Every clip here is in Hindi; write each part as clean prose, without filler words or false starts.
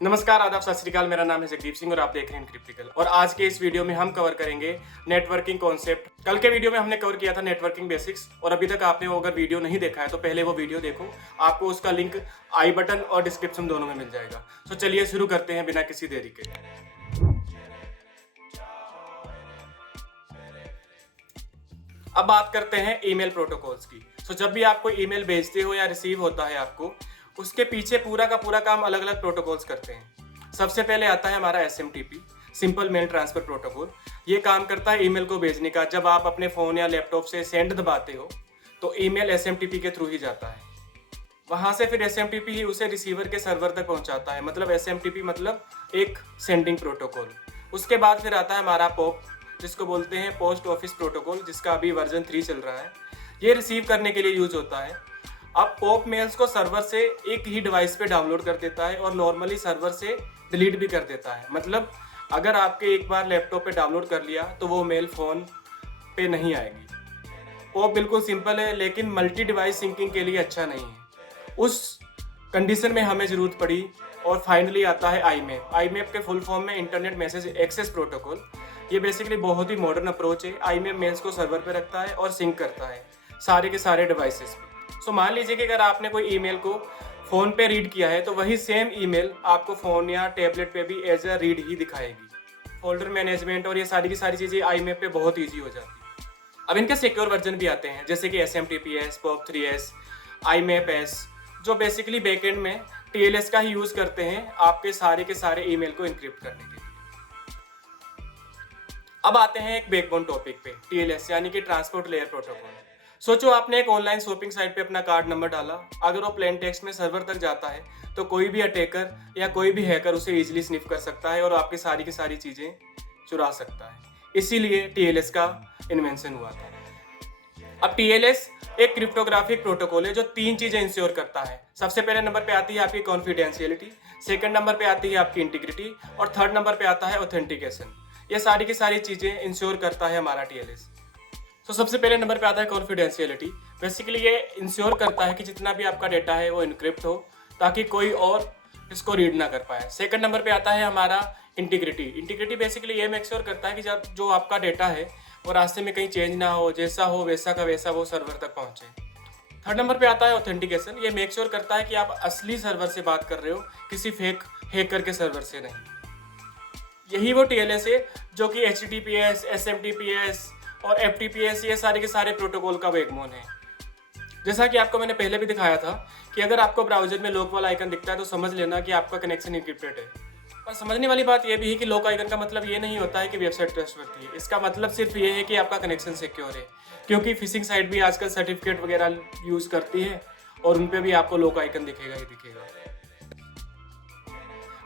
नमस्कार, आदाब, सत श्री अकाल। मेरा नाम है जगदीप सिंह और आप देख रहे हैं क्रिप्टिकल। और आज के इस वीडियो में हम कवर करेंगे नेटवर्किंग कॉन्सेप्ट। कल के वीडियो में हमने कवर किया था नेटवर्किंग बेसिक्स, और अभी तक आपने वो अगर वीडियो नहीं देखा है तो पहले वो वीडियो देखो। आपको उसका लिंक आई बटन और डिस्क्रिप्शन दोनों में मिल जाएगा। तो चलिए शुरू करते हैं बिना किसी देरी के। अब बात करते हैं ईमेल प्रोटोकॉल्स की। तो जब भी आपको ईमेल भेजते हो या रिसीव होता है आपको, उसके पीछे पूरा का पूरा काम अलग अलग प्रोटोकॉल्स करते हैं। सबसे पहले आता है हमारा SMTP, simple mail transfer protocol. ये काम करता है ईमेल को भेजने का। जब आप अपने फ़ोन या लैपटॉप से सेंड दबाते हो तो ईमेल SMTP के थ्रू ही जाता है। वहाँ से फिर SMTP ही उसे रिसीवर के सर्वर तक पहुँचाता है। मतलब SMTP मतलब एक सेंडिंग प्रोटोकॉल। उसके बाद फिर आता है हमारा POP, जिसको बोलते हैं पोस्ट ऑफिस प्रोटोकॉल, जिसका अभी वर्जन 3 चल रहा है। ये रिसीव करने के लिए यूज होता है। अब POP मेल्स को सर्वर से एक ही डिवाइस पे डाउनलोड कर देता है और नॉर्मली सर्वर से डिलीट भी कर देता है। मतलब अगर आपके एक बार लैपटॉप पे डाउनलोड कर लिया तो वो मेल फ़ोन पे नहीं आएगी। POP बिल्कुल सिंपल है, लेकिन मल्टी डिवाइस सिंकिंग के लिए अच्छा नहीं है। उस कंडीशन में हमें ज़रूरत पड़ी। और फाइनली आता है IMAP के फुल फॉर्म में इंटरनेट मैसेज एक्सेस प्रोटोकॉल। ये बेसिकली बहुत ही मॉडर्न अप्रोच है। IMAP मेल्स को सर्वर पे रखता है और सिंक करता है सारे के सारे डिवाइसेस पे। सो मान लीजिए कि अगर आपने कोई ईमेल को फ़ोन पे रीड किया है तो वही सेम ईमेल आपको फ़ोन या टैबलेट पे भी एज अ रीड ही दिखाएगी। फोल्डर मैनेजमेंट और ये सारी की सारी चीज़ें IMAP पे बहुत ईजी हो जाती है। अब इनके सिक्योर वर्जन भी आते हैं, जैसे कि SMTPS, POP3S, IMAPS, जो बेसिकली बैकएंड में TLS का ही यूज़ करते हैं आपके सारे के सारे ईमेल को इनक्रिप्ट करने के लिए। अब आते हैं एक बैकबोन टॉपिक पे, TLS यानी कि ट्रांसपोर्ट लेयर प्रोटोकॉल। सोचो आपने एक ऑनलाइन शॉपिंग साइट पे अपना कार्ड नंबर डाला। अगर वो प्लेन टेक्स्ट में सर्वर तक जाता है तो कोई भी अटैकर या कोई भी हैकर उसे इजीली स्निफ कर सकता है और आपकी सारी की सारी चीज़ें चुरा सकता है। इसीलिए TLS का इन्वेंशन हुआ था। अब TLS एक क्रिप्टोग्राफिक प्रोटोकॉल है जो 3 चीज़ें इंश्योर करता है। सबसे पहले नंबर पे आती है आपकी कॉन्फिडेंशियलिटी, सेकंड नंबर पे आती है आपकी इंटीग्रिटी, और थर्ड नंबर पे आता है ऑथेंटिकेशन। ये सारी की सारी चीज़ें इंश्योर करता है हमारा TLS। तो सबसे पहले नंबर पे आता है कॉन्फिडेंशियलिटी। बेसिकली ये इंश्योर करता है कि जितना भी आपका डेटा है वो इनक्रिप्ट हो, ताकि कोई और इसको रीड ना कर पाए। सेकंड नंबर पे आता है हमारा इंटीग्रिटी बेसिकली ये मेक श्योर करता है कि जब जो आपका डेटा है वो रास्ते में कहीं चेंज ना हो, जैसा हो वैसा का वैसा वो सर्वर तक पहुँचे। थर्ड नंबर पे आता है ऑथेंटिकेशन। ये मेक श्योर करता है कि आप असली सर्वर से बात कर रहे हो, किसी फेक हैकर के सर्वर से नहीं। यही वो TLS है जो कि HTTPS, SMTPS और FTPS ये सारे के सारे प्रोटोकॉल का बैकबोन है। जैसा कि आपको मैंने पहले भी दिखाया था कि अगर आपको ब्राउजर में लॉक वाला आइकन दिखता है तो समझ लेना कि आपका कनेक्शन इंक्रिप्टेड है। और समझने वाली बात यह भी है कि लॉक आइकन का मतलब ये नहीं होता है कि वेबसाइट ट्रस्टवर्दी है। इसका मतलब सिर्फ ये है कि आपका कनेक्शन सिक्योर है, क्योंकि फिशिंग साइट भी आजकल सर्टिफिकेट वगैरह यूज़ करती है और उन पर भी आपको लॉक आइकन दिखेगा ही दिखेगा।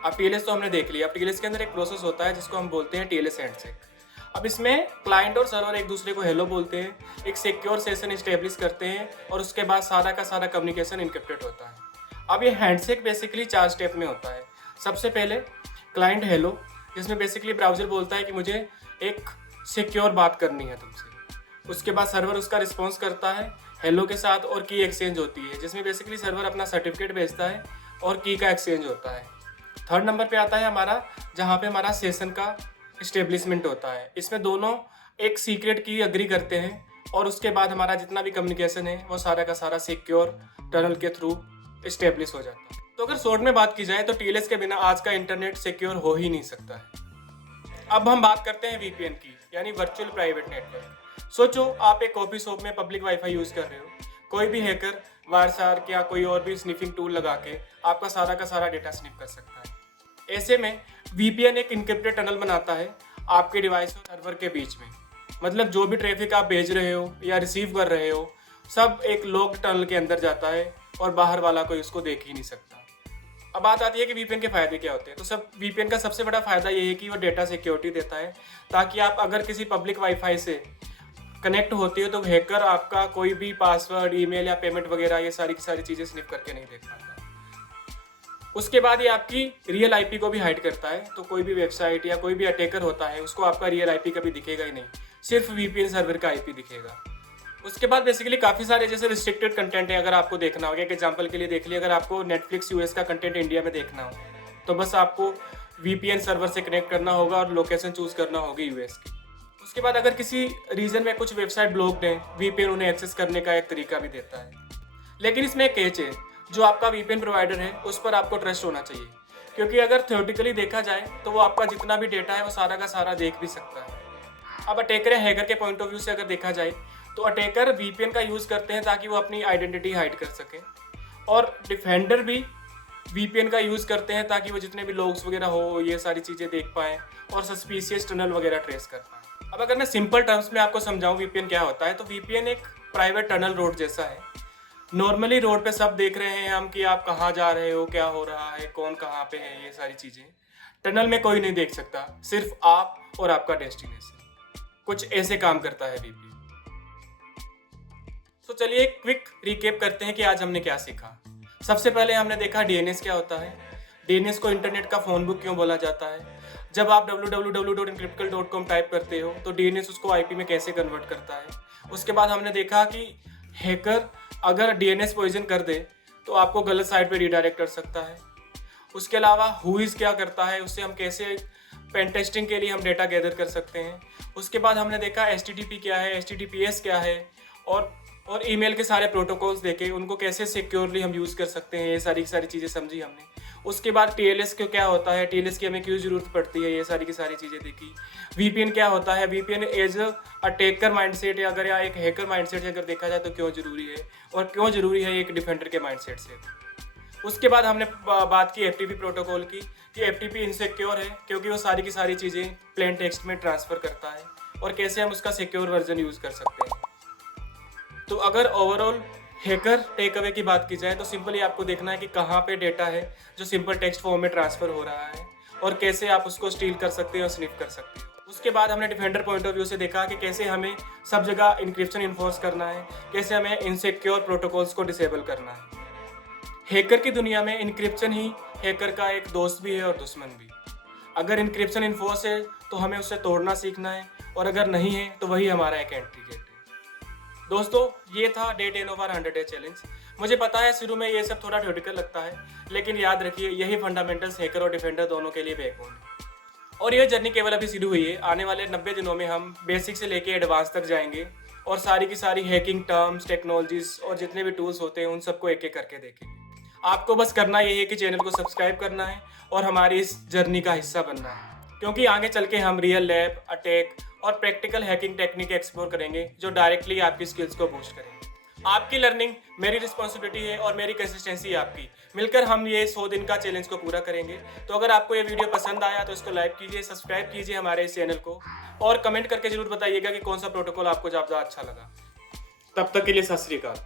अब TLS तो हमने देख लिया। अब TLS के अंदर एक प्रोसेस होता है जिसको हम बोलते हैं TLS हैंडशेक। अब इसमें क्लाइंट और सर्वर एक दूसरे को हेलो बोलते हैं, एक सिक्योर सेशन इस्टेब्लिश करते हैं और उसके बाद सारा का सारा कम्युनिकेशन इनक्रिप्टेड होता है। अब ये हैंडशेक बेसिकली 4 स्टेप में होता है। सबसे पहले क्लाइंट हेलो, जिसमें बेसिकली ब्राउजर बोलता है कि मुझे एक सिक्योर बात करनी है तुमसे। उसके बाद सर्वर उसका रिस्पॉन्स करता है हेलो के साथ और की एक्सचेंज होती है, जिसमें बेसिकली सर्वर अपना सर्टिफिकेट भेजता है और की का एक्सचेंज होता है। थर्ड नंबर पे आता है हमारा, जहाँ पे हमारा सेशन का इस्टेब्लिशमेंट होता है। इसमें दोनों एक सीक्रेट की अग्री करते हैं और उसके बाद हमारा जितना भी कम्युनिकेशन है वो सारा का सारा सिक्योर टनल के थ्रू इस्टेब्लिश हो जाता है। तो अगर शॉर्ट में बात की जाए तो TLS के बिना आज का इंटरनेट सिक्योर हो ही नहीं सकता है। अब हम बात करते हैं VPN की, यानी वर्चुअल प्राइवेट नेटवर्क। सोचो आप एक कॉफी शॉप में पब्लिक वाईफाई यूज़ कर रहे हो। कोई भी हैकर वायरशार्क या कोई और भी स्निफिंग टूल लगा के आपका सारा का सारा डेटा स्निप कर सकता है। ऐसे में VPN एक इनक्रिप्टेड टनल बनाता है आपके डिवाइस और सर्वर के बीच में। मतलब जो भी ट्रैफिक आप भेज रहे हो या रिसीव कर रहे हो सब एक लॉक टनल के अंदर जाता है और बाहर वाला कोई उसको देख ही नहीं सकता। अब बात आती है कि VPN के फ़ायदे क्या होते हैं। तो VPN का सबसे बड़ा फ़ायदा ये है कि वो डेटा सिक्योरिटी देता है, ताकि आप अगर किसी पब्लिक वाईफाई से कनेक्ट होती हो तो हैकर आपका कोई भी पासवर्ड, ईमेल या पेमेंट वगैरह ये सारी की सारी चीज़ें स्निप करके नहीं देख पाता। उसके बाद ये आपकी रियल IP को भी हाइड करता है। तो कोई भी वेबसाइट या कोई भी अटैकर होता है उसको आपका रियल IP कभी दिखेगा ही नहीं, सिर्फ VPN सर्वर का IP दिखेगा। उसके बाद बेसिकली काफ़ी सारे जैसे रिस्ट्रिक्टेड कंटेंट है, अगर आपको देखना हो, एक एग्जांपल के लिए देख लिया, अगर आपको नेटफ्लिक्स US का कंटेंट इंडिया में देखना हो तो बस आपको VPN सर्वर से कनेक्ट करना होगा और लोकेशन चूज करना होगी यूएस की। उसके बाद अगर किसी रीजन में कुछ वेबसाइट ब्लॉक्ड है, VPN उन्हें एक्सेस करने का एक तरीका भी देता है। लेकिन इसमें एक कैच है, जो आपका VPN प्रोवाइडर है उस पर आपको ट्रस्ट होना चाहिए, क्योंकि अगर थ्योरेटिकली देखा जाए तो वो आपका जितना भी डेटा है वो सारा का सारा देख भी सकता है। अब अटैकर या हैकर के पॉइंट ऑफ व्यू से अगर देखा जाए तो अटैकर VPN का यूज़ करते हैं ताकि वो अपनी आइडेंटिटी हाइड कर सकें, और डिफेंडर भी VPN का यूज़ करते हैं ताकि वो जितने भी लॉग्स वगैरह हो ये सारी चीज़ें देख पाएँ और सस्पिशियस टनल वगैरह ट्रेस कर पाएँ। अब अगर मैं सिंपल टर्म्स में आपको समझाऊँ VPN क्या होता है, तो VPN एक प्राइवेट टनल रोड जैसा है। नॉर्मली रोड पे सब देख रहे हैं हम कि आप कहाँ जा रहे हो, क्या हो रहा है, कौन कहाँ पे है, ये सारी चीज़ें। टनल में कोई नहीं देख सकता, सिर्फ आप और आपका डेस्टिनेशन। कुछ ऐसे काम करता है VPN। तो चलिए एक क्विक रिकेप करते हैं कि आज हमने क्या सीखा। सबसे पहले हमने देखा DNS क्या होता है, DNS को इंटरनेट का फ़ोन बुक क्यों बोला जाता है। जब आप www.encryptical.com टाइप करते हो तो DNS उसको IP में कैसे कन्वर्ट करता है। उसके बाद हमने देखा कि हैकर अगर DNS पॉइजन कर दे तो आपको गलत साइट पे रिडायरेक्ट कर सकता है। उसके अलावा हुईज़ क्या करता है, उससे हम कैसे पेन टेस्टिंग के लिए हम डेटा गैदर कर सकते हैं। उसके बाद हमने देखा HTTP क्या है, HTTPS क्या है, और ईमेल के सारे प्रोटोकॉल्स देखे उनको कैसे सिक्योरली हम यूज़ कर सकते हैं। ये सारी चीज़ें समझी हमने। उसके बाद TLS क्यों क्या होता है, TLS की हमें क्यों ज़रूरत पड़ती है, ये सारी की सारी चीज़ें देखी। VPN क्या होता है, VPN एज अटैकर माइंडसेट या अगर या एक हैकर माइंडसेट से अगर देखा जाए तो क्यों ज़रूरी है, और क्यों ज़रूरी है एक डिफेंडर के माइंडसेट से। उसके बाद हमने बात की FTP प्रोटोकॉल की कि FTP इनसिक्योर है क्योंकि वो सारी की सारी चीज़ें प्लेन टेक्स्ट में ट्रांसफ़र करता है, और कैसे हम उसका सिक्योर वर्जन यूज़ कर सकते हैं। तो अगर ओवरऑल हैकर टेक अवे की बात की जाए तो सिंपली आपको देखना है कि कहाँ पे डेटा है जो सिंपल टेक्स्ट फॉर्म में ट्रांसफ़र हो रहा है, और कैसे आप उसको स्टील कर सकते हैं और स्निफ कर सकते हैं। उसके बाद हमने डिफेंडर पॉइंट ऑफ व्यू से देखा कि कैसे हमें सब जगह इंक्रिप्शन इन्फोर्स करना है, कैसे हमें इनसिक्योर प्रोटोकॉल्स को डिसेबल करना है। हैकर की दुनिया में इंक्रिप्शन ही हैकर का एक दोस्त भी है और दुश्मन भी। अगर इंक्रिप्शन इन्फोर्स है तो हमें उसे तोड़ना सीखना है, और अगर नहीं है तो वही हमारा एक एंट्री गेट है। दोस्तों, ये था day 10 of our 100 day challenge. मुझे पता है शुरू में ये सब थोड़ा थ्योरेटिकल लगता है, लेकिन याद रखिए यही फंडामेंटल्स हैकर और डिफेंडर दोनों के लिए बैकबोन है। और यह जर्नी केवल अभी शुरू हुई है। आने वाले 90 दिनों में हम बेसिक से लेके एडवांस तक जाएंगे और सारी की सारी हैकिंग टर्म्स, टेक्नोलॉजीज और जितने भी टूल्स होते हैं उन सबको एक एक करके देखेंगे। आपको बस करना यही है कि चैनल को सब्सक्राइब करना है और हमारी इस जर्नी का हिस्सा बनना है, क्योंकि आगे चल के हम रियल लैब, अटैक और प्रैक्टिकल हैकिंग टेक्निक एक्सप्लोर करेंगे जो डायरेक्टली आपकी स्किल्स को बूस्ट करेंगे। आपकी लर्निंग मेरी रिस्पॉन्सिबिलिटी है और मेरी कंसिस्टेंसी आपकी। मिलकर हम ये 100 दिन का चैलेंज को पूरा करेंगे। तो अगर आपको ये वीडियो पसंद आया तो इसको लाइक कीजिए, सब्सक्राइब कीजिए हमारे इस चैनल को, और कमेंट करके जरूर बताइएगा कि कौन सा प्रोटोकॉल आपको ज़्यादा अच्छा लगा। तब तक के लिए सत श्री अकाल।